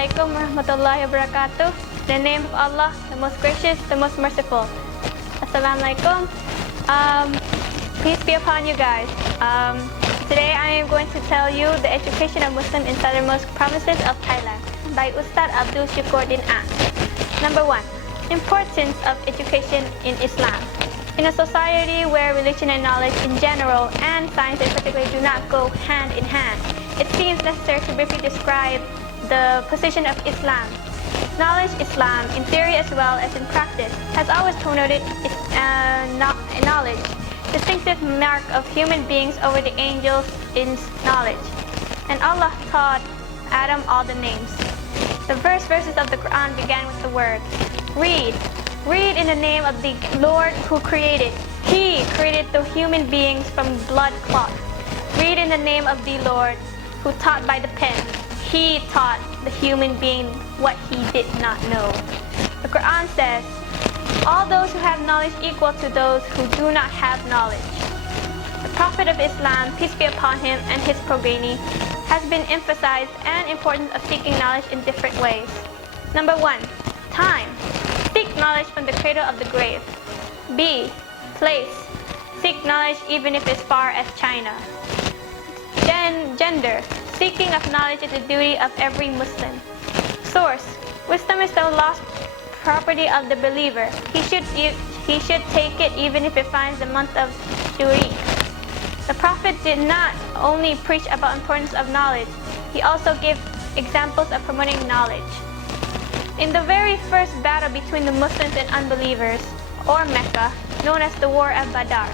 alaikum warahmatullahi wabarakatuh. In the name of Allah, the most gracious, the most merciful. Assalamu alaikum. Peace be upon you guys. Today I am going to tell you the education of Muslims in southernmost provinces of Thailand by Ustaz Abdulsuko. Number 1. Importance of education in Islam. In a society where religion and knowledge in general and science in particular do not go hand in hand, it seems necessary to briefly describe the position of Islam. Knowledge Islam, in theory as well as in practice, has always connoted knowledge, distinctive mark of human beings over the angels in knowledge. And Allah taught Adam all the names. The verses of the Quran began with the words, read. Read in the name of the Lord who created. He created the human beings from blood clot. Read in the name of the Lord who taught by the pen. He taught the human being what he did not know. The Quran says, all those who have knowledge equal to those who do not have knowledge. The Prophet of Islam, peace be upon him, and his progeny, has been emphasized and importance of seeking knowledge in different ways. Number 1. Time. Seek knowledge from the cradle of the grave. B. Place. Seek knowledge even if it's far as China. Gender. Seeking of knowledge is the duty of every Muslim. Source. Wisdom is the lost property of the believer. He should take it even if it finds the month of Shuri. The Prophet did not only preach about the importance of knowledge, he also gave examples of promoting knowledge. In the very first battle between the Muslims and unbelievers, or Mecca, known as the War of Badr,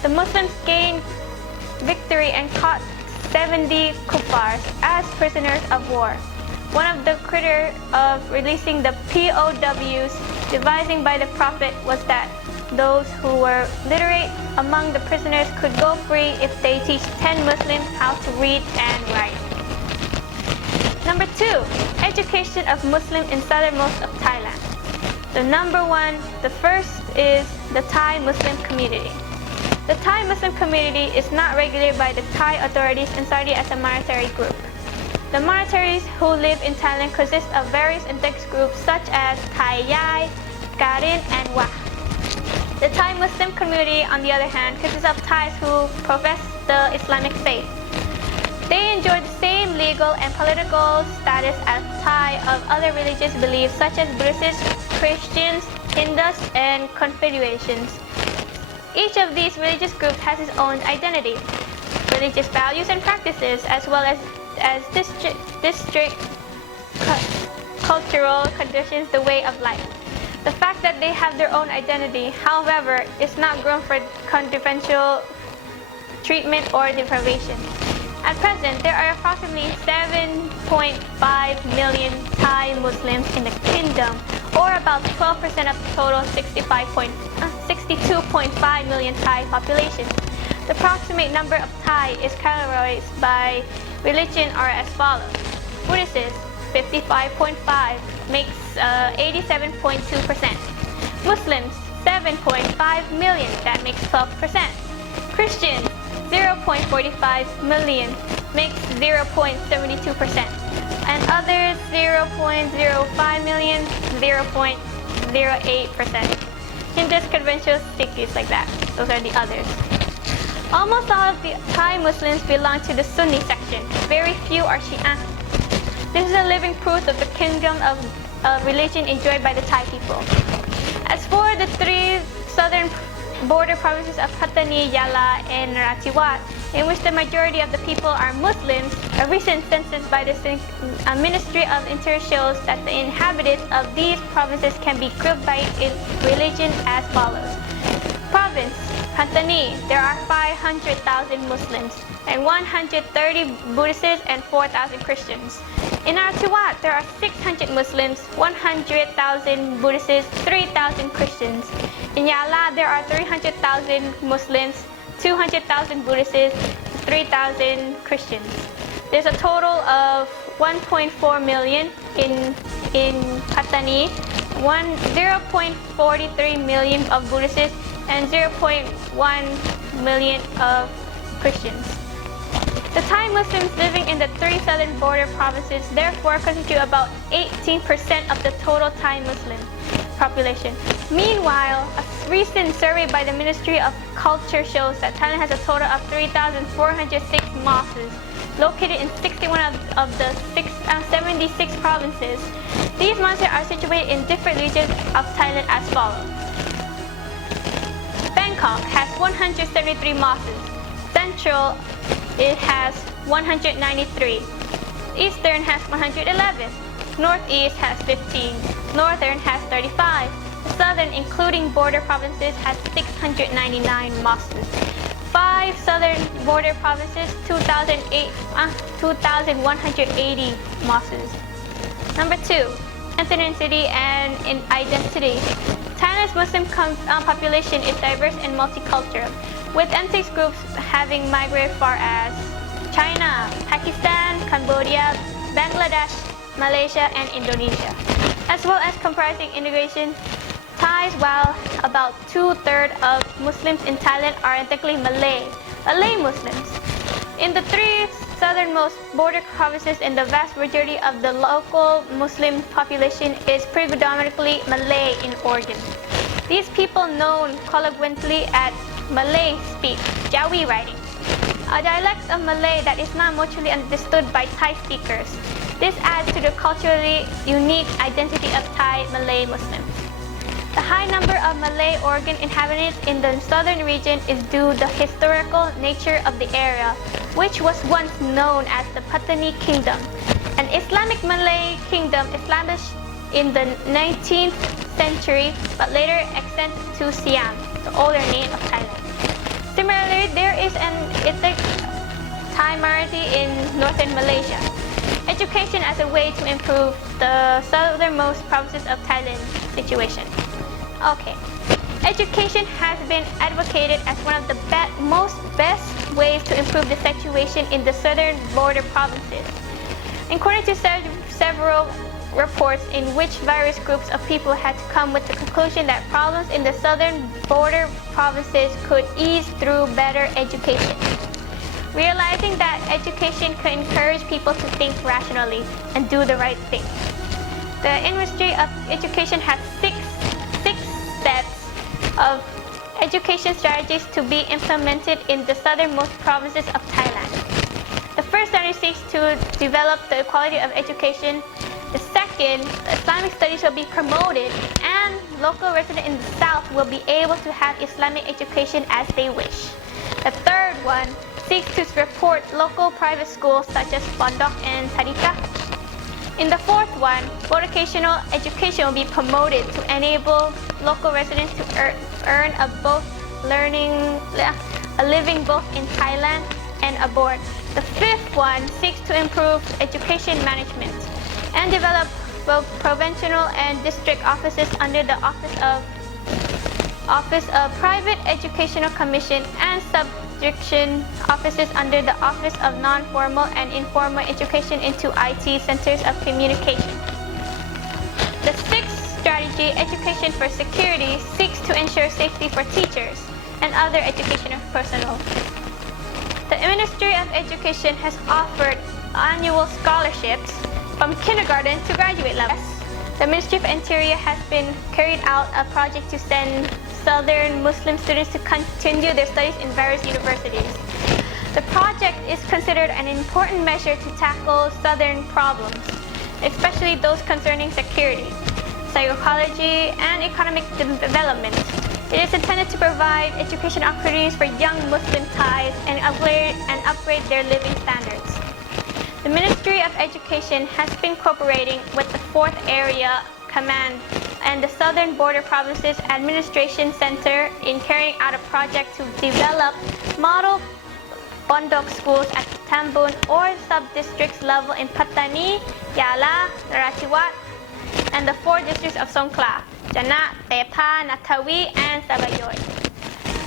the Muslims gained victory and caught 70 kuffars as prisoners of war. One of the criteria of releasing the POWs devised by the Prophet was that those who were literate among the prisoners could go free if they teach 10 Muslims how to read and write. Number 2. Education of Muslims in southernmost of Thailand. The number 1, the first is the Thai Muslim community. The Thai Muslim community is not regulated by the Thai authorities and started as a monetary group. The monetaries who live in Thailand consist of various index groups such as Thai Yai, Karin, and Wah. The Thai Muslim community, on the other hand, consists of Thais who profess the Islamic faith. They enjoy the same legal and political status as Thai of other religious beliefs such as Buddhists, Christians, Hindus, and Confucians. Each of these religious groups has its own identity, religious values and practices, as well as district cultural conditions, the way of life. The fact that they have their own identity, however, is not ground for differential treatment or deprivation. At present, there are approximately 7.5 million Thai Muslims in the kingdom, or about 12% of the total 62.5 million Thai population. The approximate number of Thai is categorized by religion are as follows. Buddhists, 55.5, makes 87.2%. Muslims, 7.5 million, that makes 12%. Christians, 0.45 million, makes 0.72%. And others, 0.05 million, 0.08%. Hindus, conventional Sikhs, like that. Those are the others. Almost all of the Thai Muslims belong to the Sunni section. Very few are Shia. This is a living proof of the kingdom of religion enjoyed by the Thai people. As for the 3 southern border provinces of Pattani, Yala, and Rathiwat, in which the majority of the people are Muslims, a recent census by the Ministry of Interior shows that the inhabitants of these provinces can be grouped by religion as follows. Province Pattani, there are 500,000 Muslims and 130 Buddhists and 4,000 Christians. In Rathiwat, there are 600 Muslims, 100,000 Buddhists, 3,000 Christians. In Yala, there are 300,000 Muslims, 200,000 Buddhists, 3,000 Christians. There's a total of 1.4 million in Pattani, 0.43 million of Buddhists, and 0.1 million of Christians. The Thai Muslims living in the 3 southern border provinces therefore constitute about 18% of the total Thai Muslim population. Meanwhile, a recent survey by the Ministry of Culture shows that Thailand has a total of 3,406 mosques located in 61 of the 76 provinces. These mosques are situated in different regions of Thailand as follows. Bangkok has 173 mosques. Central, it has 193. Eastern has 111. Northeast has 15. Northern has 35. The Southern, including border provinces, has 699 mosques. 5 southern border provinces, 2,180 mosques. Number 2, ethnicity and identity. Thailand's Muslim population is diverse and multicultural, with ethnic groups having migrated far as China, Pakistan, Cambodia, Bangladesh, Malaysia, and Indonesia, as well as comprising immigration Thais, while about 2/3 of Muslims in Thailand are ethnically Malay Muslims. In the 3 southernmost border provinces, and the vast majority of the local Muslim population is predominantly Malay in origin. These people, known colloquially as Malay, speak Jawi writing, a dialect of Malay that is not mutually understood by Thai speakers. This adds to the culturally unique identity of Thai Malay Muslims. The high number of Malay origin inhabitants in the southern region is due to the historical nature of the area, which was once known as the Patani Kingdom, an Islamic Malay kingdom established in the 19th century but later extended to Siam, the older name of Thailand. Similarly, there is an ethnic Thai minority in northern Malaysia. Education as a way to improve the southernmost provinces of Thailand's situation. Okay. Education has been advocated as one of the best ways to improve the situation in the southern border provinces. According to several reports in which various groups of people had to come with the conclusion that problems in the southern border provinces could ease through better education. Realizing that education could encourage people to think rationally and do the right thing. The Ministry of Education has six steps of education strategies to be implemented in the southernmost provinces of Thailand. The first strategy seeks to develop the quality of education. The second, the Islamic studies will be promoted, and local residents in the south will be able to have Islamic education as they wish. The third one seeks to support local private schools such as Pondok and Tadika. In the fourth one, vocational education will be promoted to enable local residents to earn a living both in Thailand and abroad. The fifth one seeks to improve education management and develop both provincial and district offices under the Office of Private Educational Commission and subdivision offices under the Office of Non-Formal and Informal Education into IT centers of communication. The sixth strategy, education for security, seeks to ensure safety for teachers and other educational personnel. The Ministry of Education has offered annual scholarships from kindergarten to graduate level. The Ministry of Interior has been carried out a project to send Southern Muslim students to continue their studies in various universities. The project is considered an important measure to tackle Southern problems, especially those concerning security, psychology, and economic development. It is intended to provide education opportunities for young Muslim Thais and upgrade their living standards. The Ministry of Education has been cooperating with the 4th Area Command and the Southern Border Provinces Administration Center in carrying out a project to develop model Pondok schools at Tambun or sub-districts level in Pattani, Yala, Narathiwat, and the 4 districts of Songkhla, Jana, Tepha, Nathawi, and Sabayoy.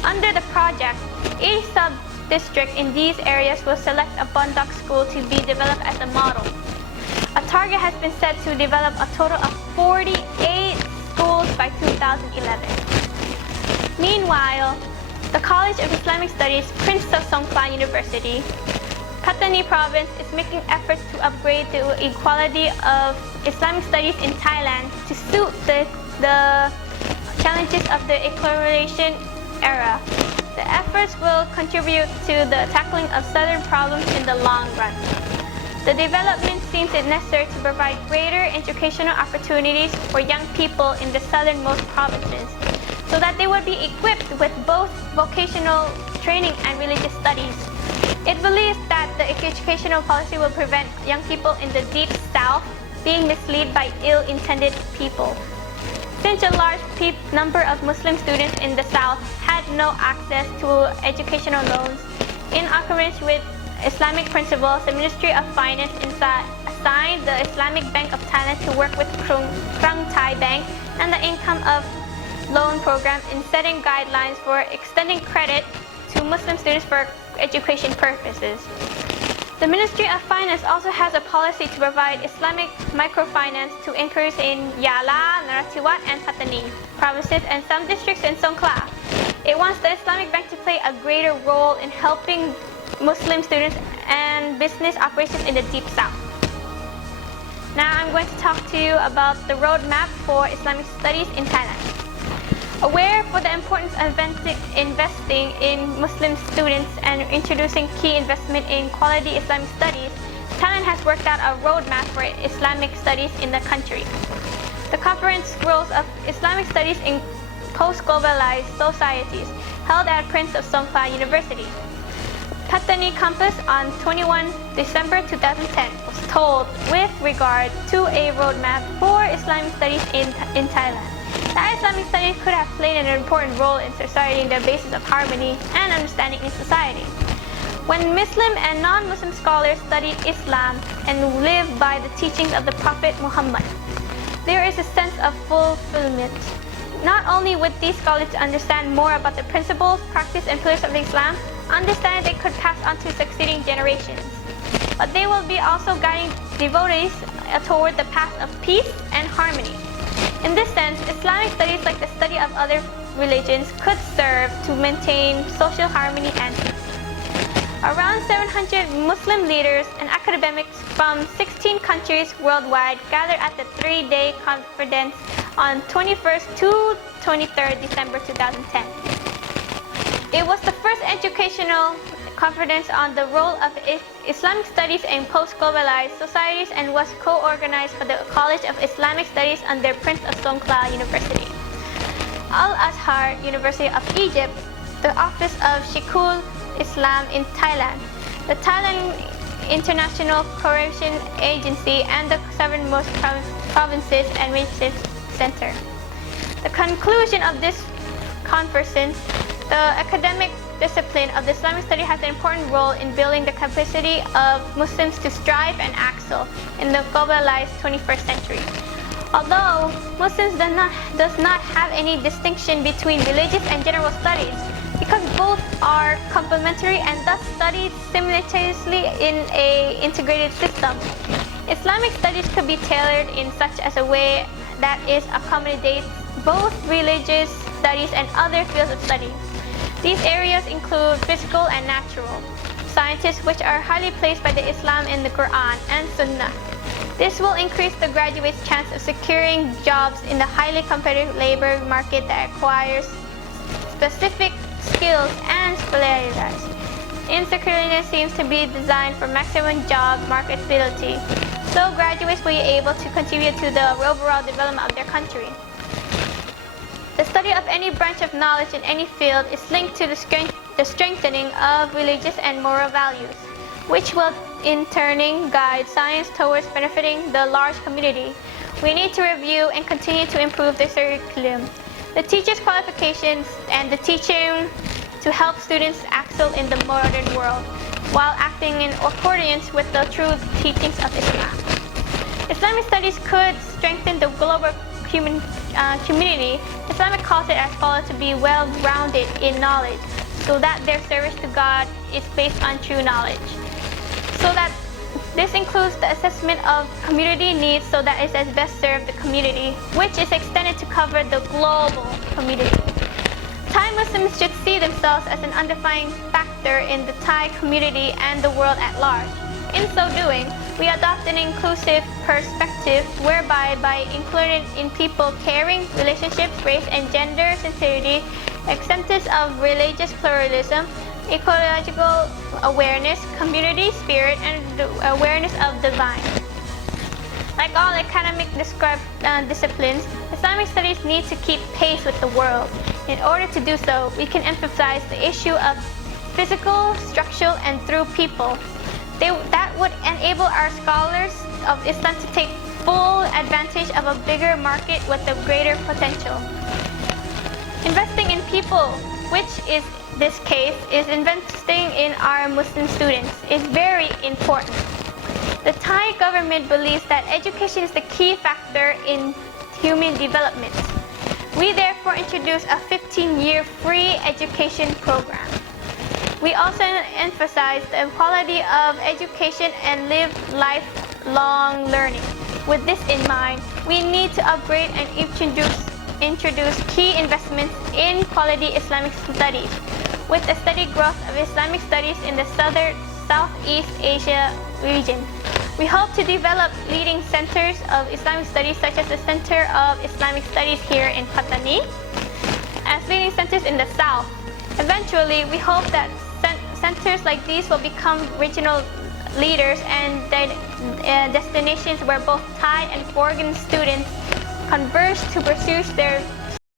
Under the project, each sub-district in these areas will select a Pondok school to be developed as a model. A target has been set to develop a total of 48 schools by 2011. Meanwhile, the College of Islamic Studies, Prince of Songkhla University, Pattani province is making efforts to upgrade the equality of Islamic studies in Thailand to suit the challenges of the acceleration era. The efforts will contribute to the tackling of southern problems in the long run. The development seems necessary to provide greater educational opportunities for young people in the southernmost provinces, so that they would be equipped with both vocational training and religious studies. It believes that the educational policy will prevent young people in the deep south being misled by ill-intended people. Since a large number of Muslim students in the south had no access to educational loans, in accordance with Islamic principles, the Ministry of Finance assigned the Islamic Bank of Thailand to work with Krung Thai Bank and the Income of Loan Program in setting guidelines for extending credit to Muslim students for education purposes. The Ministry of Finance also has a policy to provide Islamic microfinance to increase in Yala, Narathiwat, and Pattani provinces and some districts in Songkhla. It wants the Islamic Bank to play a greater role in helping Muslim students and business operations in the Deep South. Now I'm going to talk to you about the roadmap for Islamic studies in Thailand. Aware for the importance of investing in Muslim students and introducing key investment in quality Islamic studies, Thailand has worked out a roadmap for Islamic studies in the country. The conference Roles of Islamic Studies in Post-Globalized Societies, held at Prince of Songkhla University, Pattani campus on 21 December 2010 was told with regard to a roadmap for Islamic studies in Thailand that Islamic studies could have played an important role in society the basis of harmony and understanding in society. When Muslim and non-Muslim scholars study Islam and live by the teachings of the Prophet Muhammad, there is a sense of fulfillment. Not only would these scholars understand more about the principles, practice, and pillars of Islam, understand they could pass on to succeeding generations, but they will be also guiding devotees toward the path of peace and harmony. In this sense, Islamic studies, like the study of other religions, could serve to maintain social harmony and peace. Around 700 Muslim leaders and academics from 16 countries worldwide gathered at the 3-day conference on 21st to 23rd December 2010. It was the first educational conference on the role of Islamic studies in post-globalized societies and was co-organized for the College of Islamic Studies under Prince of Songkhla University, Al-Shakur University of Egypt, the Office of Shafiee Islam in Thailand, the Thailand International Cooperation Agency, and the southernmost provinces and research center. The conclusion of this conference, the academic discipline of the Islamic study has an important role in building the capacity of Muslims to strive and excel in the globalized 21st century. Although Muslims does not have any distinction between religious and general studies, because both are complementary and thus studied simultaneously in an integrated system, Islamic studies could be tailored in such as a way that is accommodates both religious studies and other fields of study. These areas include physical and natural sciences, which are highly placed by the Islam in the Quran and Sunnah. This will increase the graduate's chance of securing jobs in the highly competitive labor market that requires specific skills and specialized. Insecurity seems to be designed for maximum job marketability, so graduates will be able to contribute to the overall development of their country. The study of any branch of knowledge in any field is linked to the strengthening of religious and moral values, which will in turn guide science towards benefiting the large community. We need to review and continue to improve the curriculum, the teachers' qualifications, and the teaching to help students excel in the modern world, while acting in accordance with the true teachings of Islam. Islamic studies could strengthen the global community. Islamic calls it as follows: to be well-rounded in knowledge, so that their service to God is based on true knowledge. So that this includes the assessment of community needs so that it has best served the community, which is extended to cover the global community. Thai Muslims should see themselves as an unifying factor factor in the Thai community and the world at large. In so doing, we adopt an inclusive perspective whereby by including in people caring, relationships, race and gender sensitivity, acceptance of religious pluralism, ecological awareness, community spirit, and awareness of divine. Like all academic disciplines, Islamic studies need to keep pace with the world. In order to do so, we can emphasize the issue of physical, structural, and through people. That would enable our scholars of Islam to take full advantage of a bigger market with a greater potential. Investing in people, which is this case is investing in our Muslim students, is very important. The Thai government believes that education is the key factor in human development. We therefore introduce a 15-year free education program. We also emphasize the quality of education and live lifelong learning. With this in mind, we need to upgrade and introduce key investments in quality Islamic studies, with a steady growth of Islamic studies in the Southeast Asia region. We hope to develop leading centers of Islamic studies such as the Center of Islamic Studies here in Pattani, as leading centers in the South. Eventually, we hope that centers like these will become regional leaders and destinations where both Thai and foreign students converge to pursue their